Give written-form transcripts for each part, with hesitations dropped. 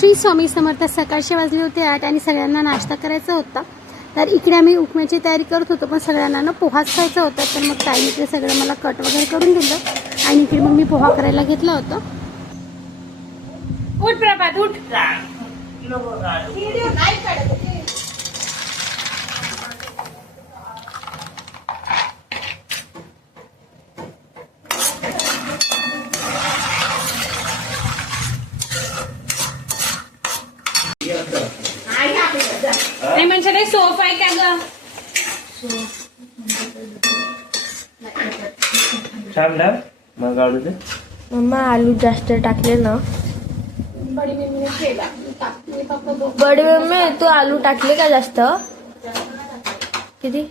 श्री स्वामी समर्थ. सकाळचे वाजले होते 8 आणि सगळ्यांना नाश्ता करायचा होता. तर इकडे आम्ही उपमाची तयारी करत होतो, पण सगळ्यांना ना पोहाच खायचा होता. तर मग ताईने ते सगळं मला कट वगैरे करून दिलं आणि इकडे मग मी पोहा करायला घेतला होता. उठ प्रभात उठ. नाही म्हणजे नाही सोफा आहे का ग? मग आलू दे. मम्मा आलू जास्त टाकले ना. बडी मम्मीने केला. बडी मम्मी तू आलू टाकले का जास्त? किती?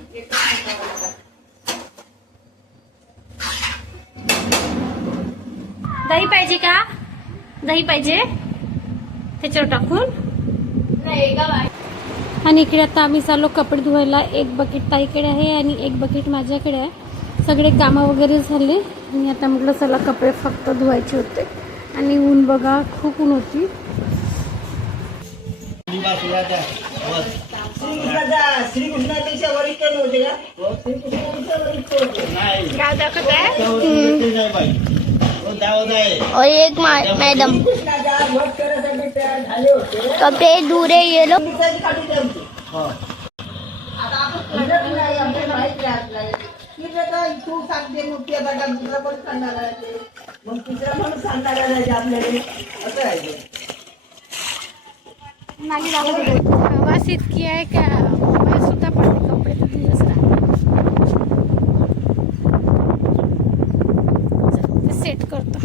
दही पाहिजे का? दही पाहिजे त्याच्यावर टाकून. आणि इकडे आता आम्ही चाललो कपडे धुवायला. एक बकेट ताईकडे आहे आणि एक बकेट माझ्याकडे आहे. सगळे कामं वगैरे झाले आणि आता म्हटलं चला कपडे फक्त धुवायचे होते. आणि ऊन बघा, खूप ऊन होती. श्रीकृष्णापेक्षा वरिष्ठ नव्हते का? गाव दाखवत आहे. और एक मैडम कृष्णाचा वध करण्यासाठी तयार झाले होते. कपडे धुरे येलो. आता आपण कळत नाही, आपल्याला माहित राहत नाही की जरा तू सांगते मग ते बघा दुसरा पण सांगणार आहे, मग तिसरा पण सांगणार आहे आपल्याला. असं आहे ते. आवाज इतकी आहे का मोबाईल सुद्धा पडते. कपडे तर दिवस ते सेट करतो.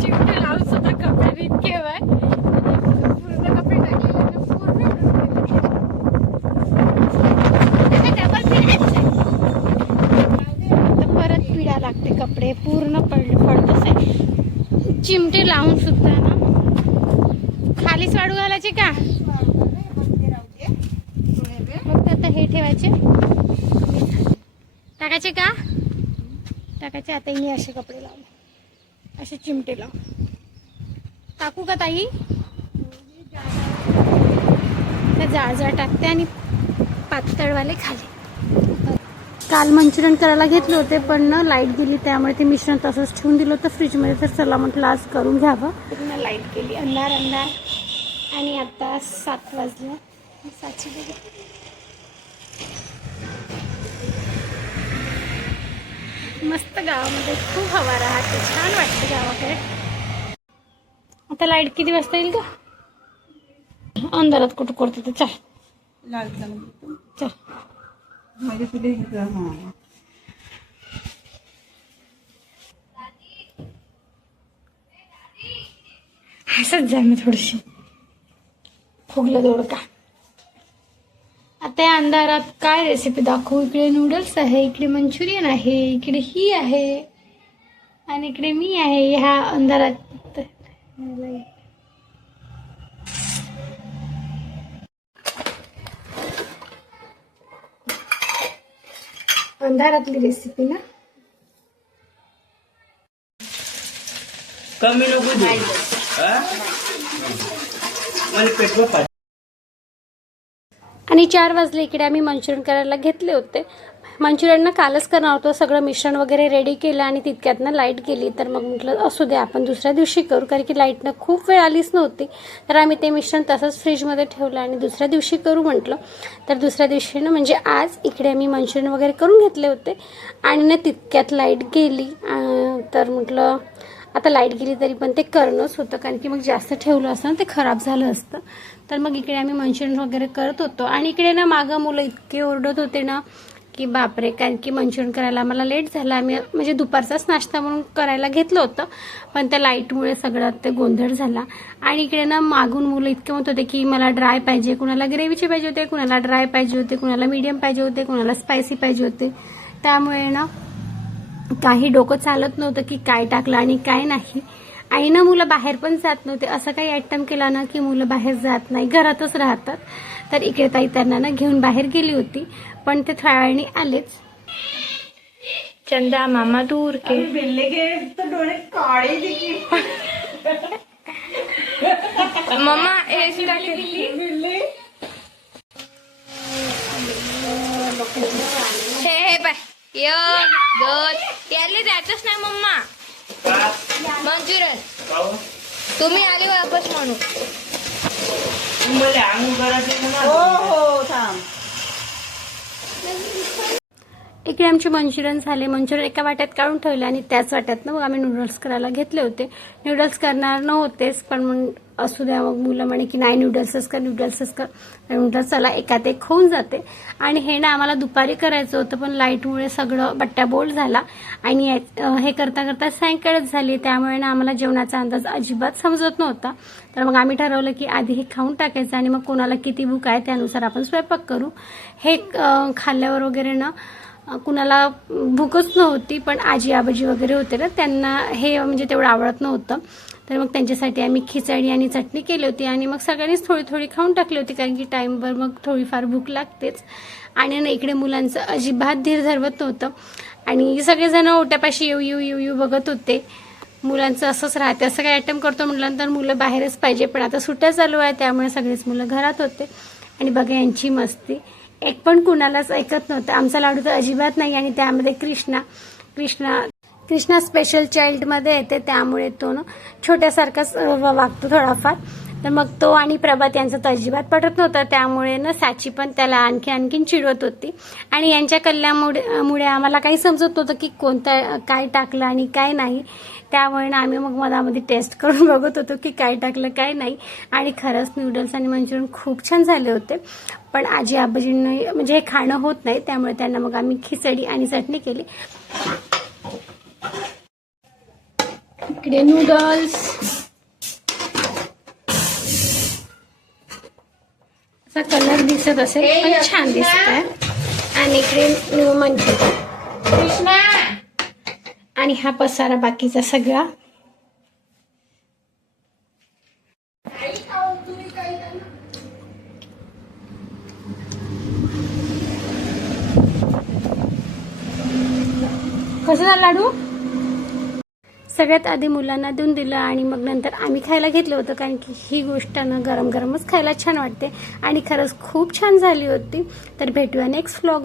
चिमटे लावून सुद्धा कपडे इतके वाय पूर्ण कपडे टाकलेले परत पिळा लागते. कपडे पूर्ण पडतच आहे. चिमटे लावून सुद्धा ना. खालीच वाळू घालायचे का? मग आता हे ठेवायचे, टाकायचे का? टाकायचे. आता मी असे कपडे लावले, असे चिमटे लाव. टाकू का ताई? त्या जाड टाकते आणि पातळवाले खाली. काल मंचुरियन करायला घेतले होते, पण ना लाईट गेली, त्यामुळे ते मिश्रण तसंच ठेवून दिलं होतं फ्रीजमध्ये. तर चला म्हटलं आज करून घ्यावं. पूर्ण लाईट गेली, अंधार अंधार. आणि आता 7 वाजले. 7ची बघा. मस्त गावामध्ये खूप हवा राहते, छान वाटतं गावाकडे. आता लाईट किती वाजता येईल का? अंधारात कुठं करते ते. चल चल. हसत जा. मी थोडीशी फुगलं दोड का. आता या अंधारात काय रेसिपी दाखवू? इकडे नूडल्स आहे, इकडे मंचुरियन आहे, इकडे ही आहे आणि इकडे मी आहे. ह्या अंधारात अंधारातली रेसिपी ना. कमी नको देऊ. मला पेटवा. आणि 4 वाजले. इकडे आम्ही मंचुरियन करायला घेतले होते. मंचुरियन ना कालच करणार होतो. सगळं मिश्रण वगैरे रेडी केलं आणि तितक्यातनं लाईट गेली. तर मग म्हटलं असू दे, आपण दुसऱ्या दिवशी करू, कारण की लाईटनं खूप वेळ आलीच नव्हती. तर आम्ही ते मिश्रण तसंच फ्रीजमध्ये ठेवलं आणि दुसऱ्या दिवशी करू म्हटलं. तर दुसऱ्या दिवशी ना म्हणजे आज इकडे आम्ही मंचुरियन वगैरे करून घेतले होते आणि ना तितक्यात लाईट गेली. तर म्हटलं आता लाईट गेली तरी पण ते करणंच होतं, कारण की मग जास्त ठेवलं असतं ना ते खराब झालं असतं. तर मग इकडे आम्ही मंचुरियन वगैरे करत होतो आणि इकडे ना मागं मुलं इतके ओरडत होते ना की बापरे, कारण की मंचुरियन करायला आम्हाला लेट झाला. आम्ही म्हणजे दुपारचाच नाश्ता म्हणून करायला घेतलं होतं, पण त्या लाईटमुळे सगळं ते गोंधळ झाला. आणि इकडे ना मागून मुलं इतके म्हणत होते की मला ड्राय पाहिजे, कुणाला ग्रेव्हीचे पाहिजे होते, कुणाला ड्राय पाहिजे होते, कुणाला मीडियम पाहिजे होते, कुणाला स्पायसी पाहिजे होते. त्यामुळे ना काही डोकं चालत नव्हतं की काय टाकलं आणि काय नाही. आणि ना मुलं बाहेर पण जात नव्हते. असं काही आयटम केला ना की मुलं बाहेर जात नाही, घरातच राहतात. तर इकडे ताई त्यांना ना घेऊन बाहेर गेली होती, पण ते थोड्या वेळाने आलेच. चंदा मामा दूर के बिल्ले के तो डोळे काळे दिखी. मम्मा हे टाकले बिल्ले हे बाय 1 2 याले द्यायचंच नाही मम्मा मंचुरियन. तुम्ही आली वापस म्हणून. मला आंघोळ करायचं हो हो थांब. इकडे आमचे मंचुरियन झाले. मंचुरियन एका वाट्यात काढून ठेवले आणि त्याच वाट्यात ना मग आम्ही नूडल्स करायला घेतले होते. नूडल्स करणार नव्हतेच, पण मग असू द्या, मग मुलं म्हणे की नाही नूडल्सच कर, नूडल्सच कर. तर म्हटलं चला एकात एक होऊन जाते. आणि हे ना आम्हाला दुपारी करायचं होतं, पण लाईटमुळे सगळं बट्ट्याबोळ झाला आणि हे करता करता सायंकाळच झाली. त्यामुळे ना आम्हाला जेवणाचा अंदाज अजिबात समजत नव्हता. तर मग आम्ही ठरवलं की आधी हे खाऊन टाकायचं आणि मग कोणाला किती भूक आहे त्यानुसार आपण स्वयंपाक करू. हे खाल्ल्यावर वगैरे ना कुणाला भूकच नव्हती, पण आजी आबाजी वगैरे होते ना, त्यांना हे म्हणजे तेवढं आवडत नव्हतं. तर मग त्यांच्यासाठी आम्ही खिचडी आणि चटणी केली होती आणि मग सगळ्यांनीच थोडी थोडी खाऊन टाकली होती, कारण की टाईमवर मग थोडीफार भूक लागतेच. आणि ना इकडे मुलांचं अजिबात धीर धरवत नव्हतं आणि सगळेजण ओट्यापाशी येऊ येऊ येऊ येऊ बघत होते. मुलांचं असंच राहते, असं काही आयटम करतो म्हटल्यानंतर मुलं बाहेरच पाहिजे. पण आता सुट्ट्या चालू आहे त्यामुळे सगळेच मुलं घरात होते. आणि बघा यांची मस्ती, एक पण कुणालाच ऐकत नव्हतं. आमचा लाडू तर अजिबात नाही. आणि त्यामध्ये कृष्णा स्पेशल चाइल्डमध्ये येते, त्यामुळे तो ना छोट्यासारखाच वागतो थोडाफार. तर मग तो आणि प्रभात यांचं तर अजिबात पटत नव्हतं, त्यामुळे ना साची पण त्याला आणखीन चिडवत होती. आणि यांच्या कल्ल्यामुळे आम्हाला काही समजत नव्हतं की काय टाकलं आणि काय नाही. त्यामुळे ना आम्ही मग मधामध्ये टेस्ट करून बघत होतो की काय टाकलं काय नाही. आणि खरंच नूडल्स आणि मंचुरियन खूप छान झाले होते. पण आजी आबाजींना म्हणजे हे खाणं होत नाही, त्यामुळे त्यांना मग आम्ही खिचडी आणि चटणी केली. इकडे नूडल्स असा कलर दिसत असेल, पण छान दिसत आहे. आणि इकडे मंचुरियन आणि हा पसारा बाकीचा सगळा. कसं झालं लाडू? सगळ्यात आधी मुलांना देऊन दिलं आणि मग नंतर आम्ही खायला घेतलं होतं, कारण की ही गोष्ट ना गरम गरमच खायला छान वाटते. आणि खरंच खूप छान झाली होती. तर भेटूया नेक्स्ट व्लॉग.